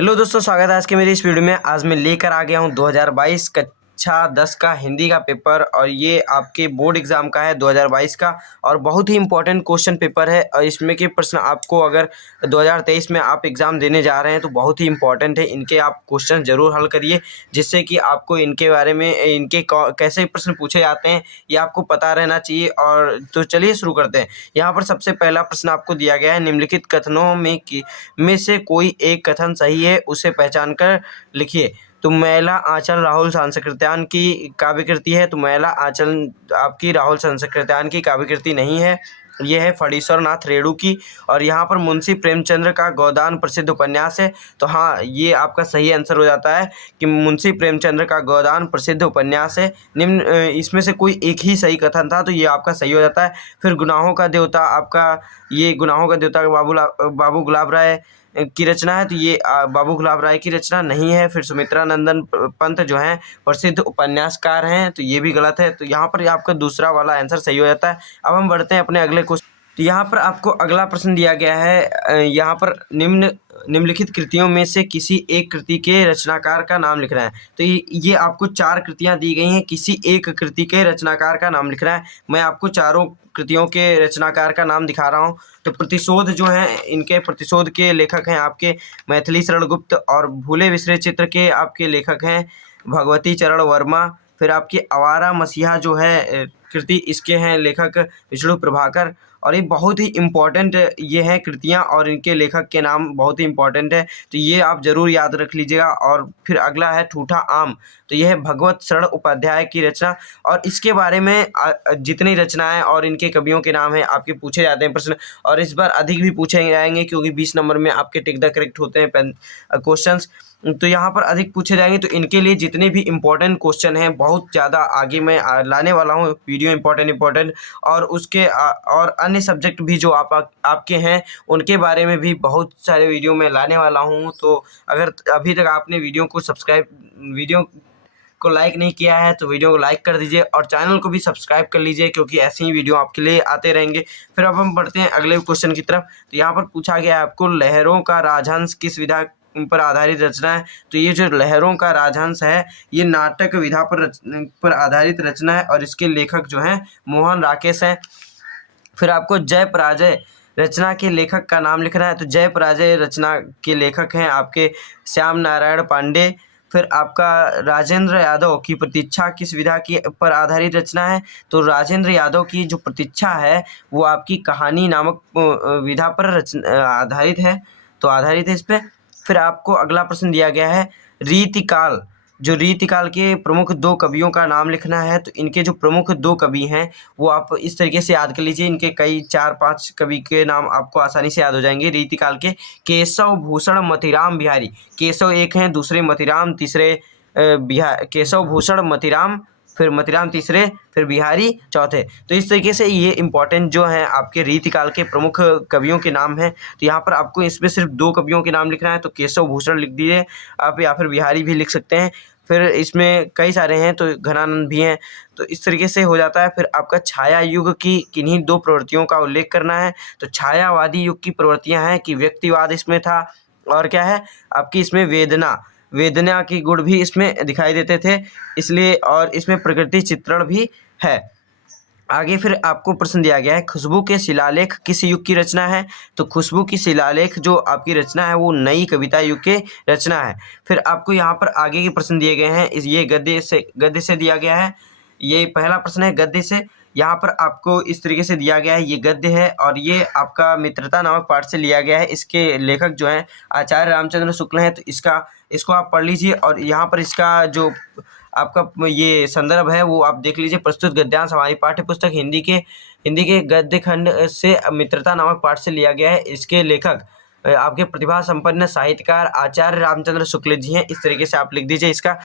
Hello दोस्तों, स्वागत है आज के मेरी इस वीडियो में। आज मैं लेकर आ गया हूं 2022 कक्षा 10 का हिंदी का पेपर और ये आपके बोर्ड एग्जाम का है 2022 का और बहुत ही इंपॉर्टेंट क्वेश्चन पेपर है। और इसमें के प्रश्न आपको अगर 2023 में आप एग्ज़ाम देने जा रहे हैं तो बहुत ही इंपॉर्टेंट है। इनके आप क्वेश्चन ज़रूर हल करिए जिससे कि आपको इनके बारे में कैसे प्रश्न पूछे जाते हैं ये आपको पता रहना चाहिए। और तो चलिए शुरू करते हैं। यहाँ पर सबसे पहला प्रश्न आपको दिया गया है, निम्नलिखित कथनों में से कोई एक कथन सही है, उसे पहचान कर लिखिए। तो मैला आंचल राहुल सांस्कृत्यायन की काव्य कृति है। तो मैला आंचल आपकी राहुल सांस्कृत्यायन की काव्य कृति नहीं है, ये है फणीश्वर नाथ रेणु की। और यहाँ पर मुंशी प्रेमचंद्र का गोदान प्रसिद्ध उपन्यास है। तो हाँ, ये आपका सही आंसर हो जाता है कि मुंशी प्रेमचंद्र का गोदान प्रसिद्ध उपन्यास है। इसमें से कोई एक ही सही कथन था तो ये आपका सही हो जाता है। फिर गुनाहों का देवता आपका, ये गुनाहों का देवता बाबू गुलाब राय की रचना है। तो ये बाबू गुलाब राय की रचना नहीं है। फिर सुमित्रा नंदन पंत जो हैं प्रसिद्ध उपन्यासकार हैं, तो ये भी गलत है। तो यहाँ पर आपका दूसरा वाला आंसर सही हो जाता है। अब हम बढ़ते हैं अपने अगले क्वेश्चन। तो यहाँ पर आपको अगला प्रश्न दिया गया है, यहाँ पर निम्नलिखित कृतियों में से किसी एक कृति के रचनाकार का नाम लिखना है। तो ये आपको 4 कृतियाँ दी गई हैं, किसी एक कृति के रचनाकार का नाम लिखना है। मैं आपको चारों कृतियों के रचनाकार का नाम दिखा रहा हूँ। तो प्रतिशोध जो है, इनके प्रतिशोध के लेखक हैं आपके मैथिली शरण गुप्त। और भूले बिसरे चित्र के आपके लेखक हैं भगवती चरण वर्मा। फिर आपकी आवारा मसीहा जो है कृति, इसके हैं लेखक विष्णु प्रभाकर। और ये बहुत ही इम्पॉर्टेंट ये हैं कृतियाँ और इनके लेखक के नाम बहुत ही इम्पॉर्टेंट है, तो ये आप ज़रूर याद रख लीजिएगा। और फिर अगला है ठूठा आम। तो यह है भगवत शरण उपाध्याय की रचना। और इसके बारे में जितनी रचनाएं और इनके कवियों के नाम हैं आपके पूछे जाते हैं प्रश्न, और इस बार अधिक भी पूछे जाएंगे क्योंकि 20 नंबर में आपके टिक द करेक्ट होते हैं क्वेश्चंस। तो यहाँ पर अधिक पूछे जाएंगे। तो इनके लिए जितने भी इम्पोर्टेंट क्वेश्चन हैं बहुत ज़्यादा आगे मैं लाने वाला हूँ वीडियो इम्पोर्टेंट। और उसके और अन्य सब्जेक्ट भी जो आपके हैं उनके बारे में भी बहुत सारे वीडियो मैं लाने वाला हूँ। तो अगर अभी तक आपने वीडियो को लाइक नहीं किया है तो वीडियो को लाइक कर दीजिए और चैनल को भी सब्सक्राइब कर लीजिए क्योंकि ऐसे ही वीडियो आपके लिए आते रहेंगे। फिर अब हम बढ़ते हैं अगले क्वेश्चन की तरफ। तो यहाँ पर पूछा गया है आपको, लहरों का राजहंस किस विधा पर आधारित रचना है। तो ये जो लहरों का राजहंस है ये नाटक विधा पर आधारित रचना है और इसके लेखक जो हैं मोहन राकेश हैं। फिर आपको जय पराजय रचना के लेखक का नाम लिखना है। तो जय पराजय रचना के लेखक हैं आपके श्याम नारायण पांडे। फिर आपका राजेंद्र यादव की प्रतीक्षा किस विधा की पर आधारित रचना है। तो राजेंद्र यादव की जो प्रतीक्षा है वो आपकी कहानी नामक विधा पर आधारित है, तो आधारित है इस पर। फिर आपको अगला प्रश्न दिया गया है, रीतिकाल रीतिकाल के प्रमुख 2 कवियों का नाम लिखना है। तो इनके जो प्रमुख 2 कवि हैं वो आप इस तरीके से याद कर लीजिए। इनके कई 4-5 कवि के नाम आपको आसानी से याद हो जाएंगे रीतिकाल के। केशव भूषण मतिराम बिहारी, केशव एक हैं, दूसरे मतिराम, तीसरे केशव भूषण मतिराम, फिर मतिराम तीसरे, फिर बिहारी चौथे। तो इस तरीके से ये इंपॉर्टेंट जो हैं आपके रीतिकाल के प्रमुख कवियों के नाम हैं। तो यहाँ पर आपको इसमें सिर्फ 2 कवियों के नाम लिखना है, तो केशव भूषण लिख दीजिए आप या फिर बिहारी भी लिख सकते हैं। फिर इसमें कई सारे हैं तो घनानंद भी हैं, तो इस तरीके से हो जाता है। फिर आपका छाया युग की किन्हीं 2 प्रवृत्तियों का उल्लेख करना है। तो छायावादी युग की प्रवृत्तियां हैं कि व्यक्तिवाद इसमें था, और क्या है आपकी इसमें वेदना की गुण भी इसमें दिखाई देते थे इसलिए, और इसमें प्रकृति चित्रण भी है। आगे फिर आपको प्रश्न दिया गया है, खुशबू के शिलालेख किस युग की रचना है। तो खुशबू की शिलालेख जो आपकी रचना है वो नई कविता युग के रचना है। फिर आपको यहाँ पर आगे के प्रश्न दिए गए हैं, ये गद्य से दिया गया है। ये पहला प्रश्न है गद्य से। यहाँ पर आपको इस तरीके से दिया गया है, ये गद्य है और ये आपका मित्रता नामक पाठ से लिया गया है। इसके लेखक जो हैं आचार्य रामचंद्र शुक्ल हैं। तो इसको आप पढ़ लीजिए और यहाँ पर इसका जो आपका ये संदर्भ है वो आप देख लीजिए। प्रस्तुत गद्यांश हमारी पाठ्य पुस्तक हिंदी के गद्य खंड से मित्रता नामक पाठ से लिया गया है। इसके लेखक आपके प्रतिभा संपन्न साहित्यकार आचार्य रामचंद्र शुक्ल जी हैं। इस तरीके से आप लिख दीजिए इसका।